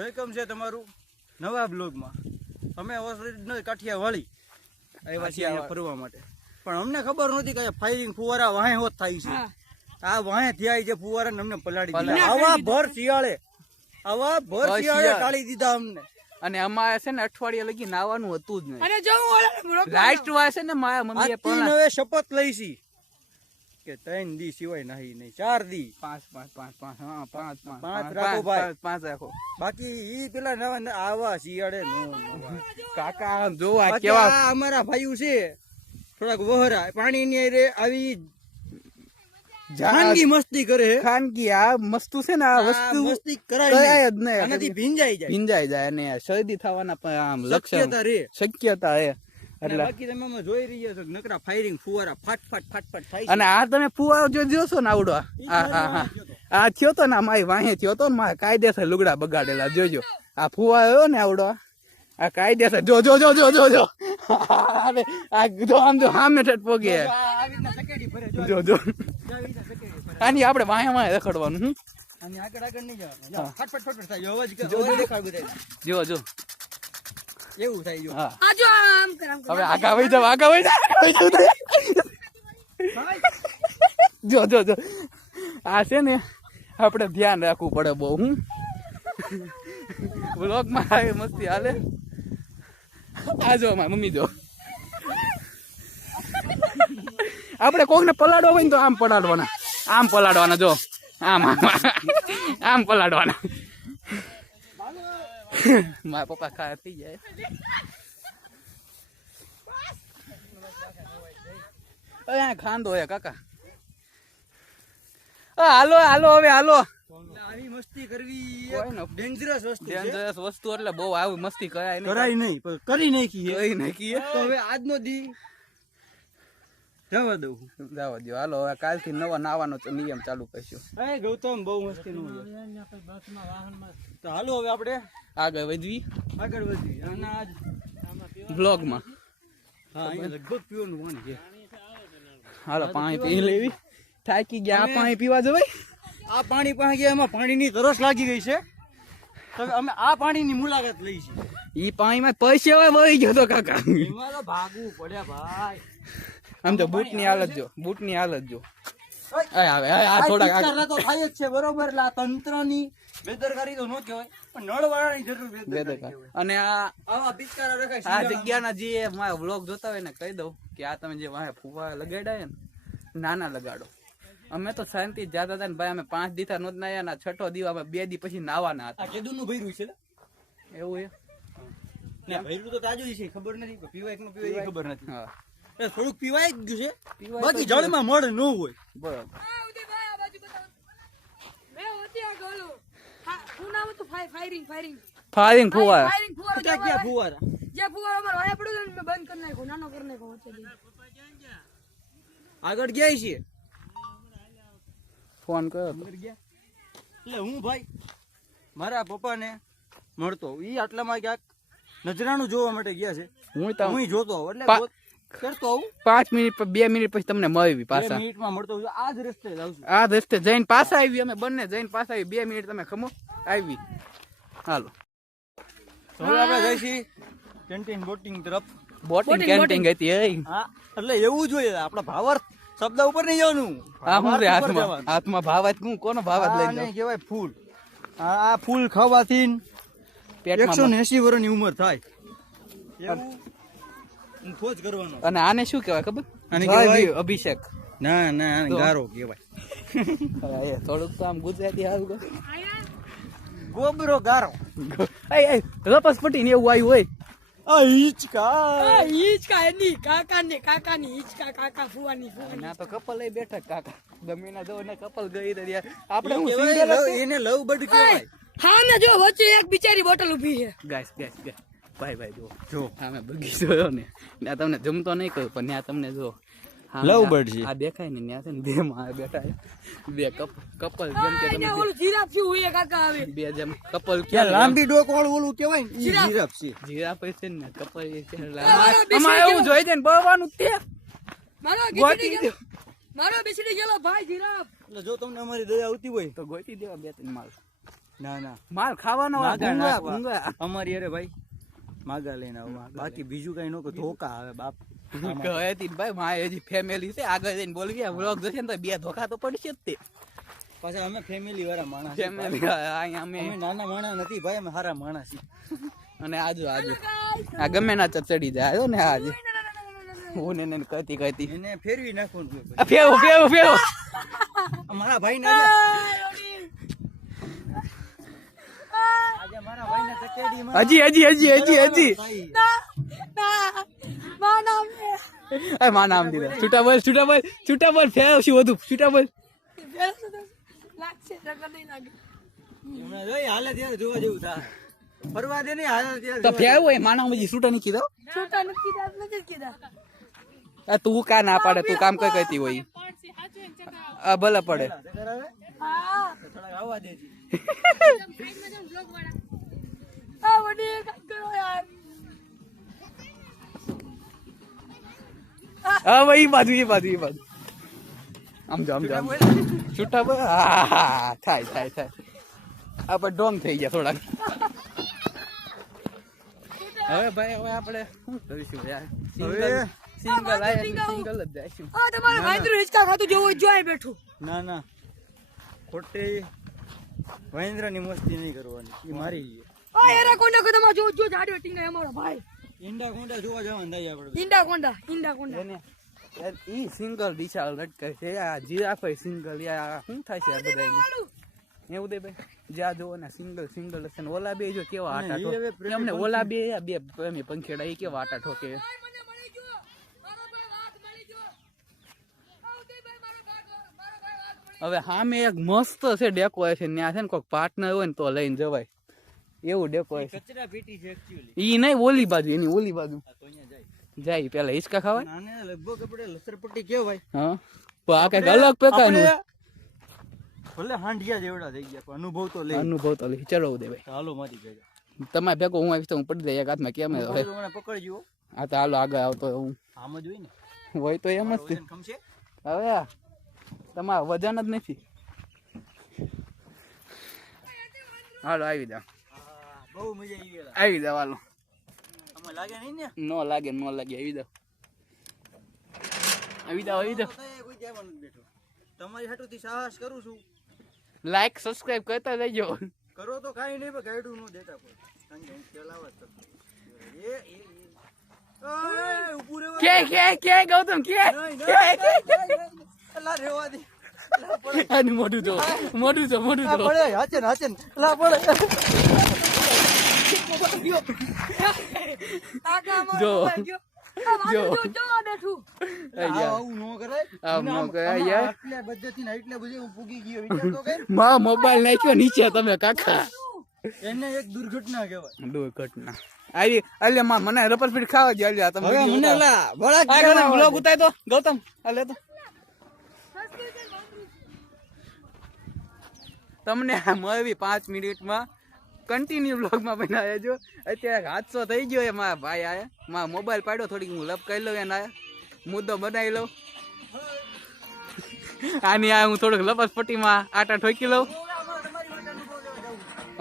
Welcome છે તમારું નવા બ્લોગમાં. અમે ઓરિજિનલ કાઠિયાવાળી આવ્યા છીએ અહીંયા ફરવા માટે. પણ અમને ખબર નહોતી કે ફાયરિંગ ફુવારા વાહે હોત થાય છે. આ વાહે થયા છે ફુવારા ને અમને પલાડી દીધા. આવા ભર શિયાળે આવા ભર શિયાળે. ટાળી દીધા અમને. અને અમારે છે ને અઠવાડિયા લગી નાવાનું હતું જ નહીં. અને જો લાસ્ટ વાર છે ને મારા મમ્મીએ પણ હવે શપથ લઈશી. કે ત્રણ દી સિવાય નહીં નહીં ચાર દી. પાંચ પાંચ પાંચ પાંચ હા પાંચ પાંચ પાંચ પાંચ રાખો ભાઈ. પાંચ પાંચ રાખો. બાકી ઈ પેલા નવા આવા શિયાળે કાકા આમ જોવો કેવા અમારા ભાઈઓ છે. થોડાક વહરા. પાણીની હારે આવી જાનગી મસ્તી કરે ખાનગી આ મસ્તુ છે ને આ વસ્તુ મસ્તી કરાય જ નહીં. ભીંજાઈ જાય. ભીંજાઈ જાય અને શરદી થવાના પણ આમ લક્ષણ શક્યતા રે એટલે બાકી તમે જોઈ રહ્યા છો નકરા ફાયરિંગ ફુવારા ફાટ ફાટ ફાટ ફાટ થાય અને આ તમે ફુવારો જો જોશો ને આવડો આ થયો તો ને મારી વાહે થયો તો ને મારે કાયદેસર લુગડા બગાડેલા જોજો. આ ફુવારો ને આવડો આ. કાયદેસર જો જો જો જો જો જો. અરે, આ જો આમ જો સામે ઠેઠ પોગે. જો જો. આની આપણે વાહે વાહે રખડવાનું આગળ આગળ નહીં જવાનું. થાય. જો, જો, એવું થઈ ગયું. હા. જો આમ કરામ હવે આગા વઈ જાવ આગા વઈ જાવ. જો જો જો. આ છે ને આપણે ધ્યાન રાખવું પડે બહુ હું બ્લોગમાં આવી મસ્તી હાલે. આ જો મારી મમ્મી જો. આપણે કોકને પલાડવા હોય ને તો આમ પલાડવાના આમ પલાડવાના જો. આમ આમ આમ. પલાડવાના મારા પપ્પા ખા થઈ જાય આ ખાંદો હે કાકા હાલો હાલો હવે હાલો આવી મસ્તી કરવી ડેન્જરસ વસ્તુ ડેન્જરસ વસ્તુ એટલે બહુ આવી મસ્તી કરાય નહીં કરાય નહીં કરી નાખી. કઈ નાખીએ તો હવે આજનો દી જવા દઉં જાવ દો હાલો હવે કાલથી નવા નાવાનો તો નિયમ ચાલુ કરશું. એ ગૌતમ બહુ મસ્તી નું તો હાલો હવે આપણે આગળ વધવી. આગળ વધવી. અને આજ બ્લોગમાં. હા અહીંયા લગભગ પીવાનું પાણી છે હાલો પાણી પી લેવી. થાકી ગયા. આ પાણી પીવા જવાય? આ પાણી પાસે ગયા એમાં પાણીની તરસ લાગી ગઈ છે. તો અમે આ પાણીની મુલાકાત લઈ છે ઈ પાણીમાં પૈસે હોય વહી ગયો તો કાકા. ભાગવું પડ્યા ભાઈ. આમ તો બૂટની હાલત જો હાલત તો ન. અને આ. જગ્યાના જે વ્લોગ જોતા હોય ને કહી દઉં કે આ તમે જે વાહે ફુવા લગાડ્યા ને નાના લગાડો. અમે તો શાંતિ જતા હતા ને ભાઈ અમે પાંચ દીથા નો નાયા ના છઠ્ઠો દીવા અમે બે દી પછી નાવાના હતા. હતા કેદુનું ભર્યું છે એવું એ ને ભર્યું તો તાજું છે ખબર નથી પીવા એક નું પીવા ખબર નથી. હા. થોડુંક પીવાય ગયું છે. બાકી જળમાં મળ ન હોય. બરોબર. આ ઉદય ભાઈ આ બાજુ બતાવો. મેં હોતી આ ગોલો હા હું નામ હતું? ફાય ફાયરિંગ ફાયરિંગ. ફાયરિંગ ફુવા ફાયરિંગ ફુવારો ક્યાં ક્યાં ફુવારા? જે ફુવારો અમારો વાયા પડ્યો ને બંધ કરી નાખ્યો નાનો કરી નાખ્યો વચ્ચે આગળ ગયા છીએ. ફોન કર્યો તો. અંદર ગયા. એટલે હું ભાઈ મારા પપ્પાને મળતો ઈ આટલામાં ક્યાંક નજરાનું જોવા માટે ગયા છે. હું તો હું જોતો એટલે પાંચ મિનિટ બે મિનિટ પછી તમને મળવી પાછા. મિનિટમાં મળતો આ જ રસ્તે જાઉં છું આ રસ્તે જઈને પાછા આવી અમે બંને જઈને પાછા આવી બે મિનિટ તમે ખમો આવી હાલો. હવે આપણે જઈશી કેન્ટીન બોટિંગ તરફ. બોટિંગ કેન્ટિંગ હતી હા એટલે એવું જોઈએ આપણા ભાવર શબ્દ ઉપર નહીં જવાનું. આ ભાવાર્થ ઉપર હાથમાં. હાથમાં ભાવાત હું કોનો ભાવાત આને જાઉં? કહેવાય ફૂલ. આ ફૂલ ખાવાથી એકસો પેટમાં ને એસી વર્ષની ઉંમર થાય. એવું ખોજ કરવાનો અને આને શું કહેવાય ખબર? આને કહેવાય? અભિષેક. ના ના આને ગારો કહેવાય. હવે એ થોડુંક તો આમ ગુજરાતી હારું. ગોબરો ગારો. એ એ રપસ પટી ને એવું આવ્યું હોય. આ હિચકા. આ હિંચકા એની કાકા ની હિચકા કાકા ફુવાની ફુવાની. ના તો કપલ લઈ બેઠા કાકા. ગમે ના જો ને કપલ ગઈ તો આપણે હું સિંગલ લવ- એને લવ બર્ડ કહેવાય. હા ને જો વચ્ચે એક બિચારી બોટલ ઊભી છે. ગાઈસ ગાઈસ ગાઈસ ભાઈ ભાઈ જો જો આમે બગીચો જોયો ને. ત્યાં તમને જમતો નહીં કહ્યું પણ ત્યાં તમને જો લવ બર્ડ છે. આ દેખાય ને ત્યાં છે ને બે માં બેઠા છે. બે કપલ જેમ કે તમે ઓલું જીરાફ છે હોય કાકા આવે? બે જેમ કપલ કે લાંબી ડોક વાળું ઓલું કહેવાય ને જીરાફ. છે. જીરાફ છે ને કપલ છે એટલે આ મારો આમાં- આમાં બેસી એવું જોઈ છે ને બળવાનું તે. મારો ગોતી ગયો મારો બેસીડી ગયેલો ભાઈ જીરાફ. એટલે જો તમને અમારી દયા આવતી હોય તો ગોતી દેવા બે ત્રણ માલ ના. ના માલ ખાવાનો. અમારી અરે ભાઈ માગા લઈને આવવા બાકી બીજું કઈ નો ધોકા આવે બાપ. કહે ભાઈ મારે હજી ફેમિલી છે. આગળ જઈને બોલવી. આ વ્લોગ જશે ને તો બે ધોકા તો પડશે જ તે. પાછા અમે ફેમિલી વાળા માણસ ફેમિલી અહીંયા અમે નાના માણસ નથી ભાઈ અમે સારા માણસ અને આજુ આજુ. આ ગમે ના ચડી જાય જો ને આજે. હું ને કહેતી કહેતી. એને ફેરવી નાખું ફેવું ફેવું ફેવો ફેવો મારા ભાઈ ને આજે મારા ભાઈ ને ચકેડીમાં હજી હજી હજી હજી હજી આ માં નામ દીધા છૂટા બોલ છૂટા બોલ છૂટા બોલ ફેવ શું વધુ છૂટા બોલ ફરવા દે નહીં તો જોવા હોય માના હજી છૂટા નહીં કીધો છૂટા નથી કીધા નથી કીધા તું કા ના પાડે તું કામ કઈ કહેતી હોય આ ભલે પડે આ વડી કરો યાર હા ભાઈ બાજુ ઈ બાજુ ઈ બાજુ આમ જો આમ જો છૂટા બોલ થાય થાય થાય. આપણે ડોંગ થઈ ગયા થોડાક. હવે ભાઈ હવે આપણે શું કરીશું યાર? સિંગલ હવે? સિંગલ આયા સિંગલ જ જઈશું. આ તમારે વાંદરું હિંચકા ખાતું જેવું જોઈ બેઠું. ના ના. ખોટી મહેન્દ્રની મસ્તી નહીં કરવાની. એ મારી. આ એરા કોંડા કે તમારે જો જો જાડ્યો ટીંગા અમારો ભાઈ. ઈંડા કોંડા જોવા જવાનું થાય આપણે ઈંડા કોંડા ઈંડા કોંડા. ઈ સિંગલ દિશા લટકે છે. આ જીરાફ સિંગલ યાર શું થાય છે આ બધા એવું દે ભાઈ. જ્યાં જોવો ને સિંગલ સિંગલ હશે ને ઓલા બે જો કેવા આટા ઠોકે એમને ઓલા બે બે પ્રેમી પંખેડા એ કેવા આટા ઠોકે? મને મળી ગયો મારો ભાઈ વાત મળી ગયો આવતી ભાઈ મારો ભાઈ મારો ભાઈ વાત મળી હવે હામે એક મસ્ત છે ડેકોરેશન ત્યાં છે ને કોઈક પાર્ટનર હોય ને તો લઈને જવાય. એવું ડેકોરેશન કચરા પેટી છે એકચ્યુઅલી ઈ નહીં ઓલી બાજુ એની ઓલી બાજુ. જાય. પેલા હિંચકા ખાવાય? લગભગ આપણે લસરપટ્ટી કેવાય હા. પણ આ કંઈક અલગ પ્રકારનું. ભલે હાંડિયા જેવડા થઈ ગયા પણ અનુભવ તો લે. અનુભવ તો લે ચડવું દે ભાઈ. હાલો મારી ભેગા તમારે ભેગો હું આવીશ તો હું પડી જાય એક હાથમાં કેમ હવે? મને પકડજો. આ તો હાલો આગળ આવતો હું. આમ જ હોય ને. હોય તો એમ જ હવે તમારે વજન જ નથી. હાલો આવી મજા આવી જાવ હાલો. ને? લાગે નો લાગે. આવી જાવ આવી જાવ આવી જાવ તમારી હાટુથી સાહસ કરું છું. લાઈક સબસ્ક્રાઇબ કરતા રહેજો. કરો તો કાંઈ નહીં પણ ગાઈડું ન દેતા કોઈ. કે હું શકતો. એ એ કે કે કે ગૌતમ કે. અલા, રહેવા દે. મોઢું જો મોઢું જો મોઢું જો પડે, હાચે ને, હાચે ને. અલા, પડે. આગા અમારો જો. ભાઈ ગયો. આ વાંદરું જો. જો આ બેઠું આ આવું ન કરાય. આવું ન આમ- કરાય, આમાં યાર. આટલે બધેથી ને આટલે બધે હું પૂગી ગયો. વિચાર તો કર. મા મોબાઈલ નાખ્યો નીચે તમે કાકા. એને એક દુર્ઘટના કહેવાય. દુર્ઘટના. આવી અલે માં મને રબર ફીટ ખાવા દે અલ્યા તમે હવે મને લા ગૌતમ બ્લોગ ઉતાય તો. ગૌતમ અલે તો તમને આ મળવી પાંચ મિનિટમાં કન્ટિન્યુ બ્લોગમાં બનાવે જો. અત્યારે હાદસો થઈ ગયો એ મારા ભાઈ આયા. મારા મોબાઈલ પાડ્યો, થોડીક હું લપ કરી લઉં એના મુદ્દો બનાવી લઉં. આની આ હું થોડુંક લપસપટ્ટીમાં આટા ઠોકી લઉં.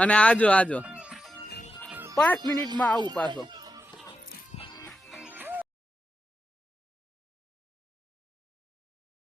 અને આજો આજો પાંચ મિનિટમાં આવું પાછો.